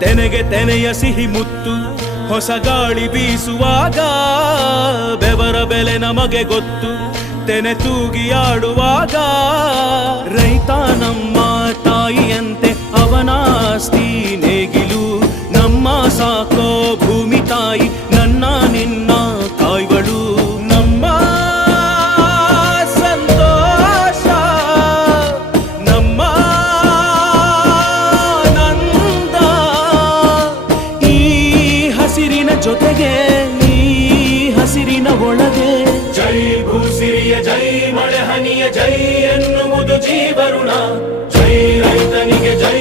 ತೆನೆಗೆ ತೆನೆಯ ಸಿಹಿ ಮುತ್ತು ಹೊಸ ಗಾಳಿ ಬೀಸುವಾಗ ಬೆವರ ಬೆಲೆ ನಮಗೆ ಗೊತ್ತು ತೆನೆ ತೂಗಿ ಆಡುವಾಗ ರೈತ ನಮ್ಮ ತಾಯಿಯಂತೆ ಅವನಾಸ್ತಿ ನೇಗಿಲು ನಮ್ಮ ಸಾಕೋ ಭೂಮಿ ತಾಯಿ ನನ್ನ ನಿನ್ನ ಕಾಯ್ಗಳು ನಮ್ಮ ಸಂತೋಷ ನಮ್ಮ ನಂದ ಈ ಹಸಿರಿನ ಜೊತೆಗೆ ಈ ಹಸಿರಿನ ಒಳಗೆ ಜೈ ಭೂಸಿರಿಯ ಜೈ ಮಳೆ ಹನಿಯ ಜೈ ಎನ್ನುವುದು ಜೀವರುಣ ಜೈ ರೈತನಿಗೆ ಜೈ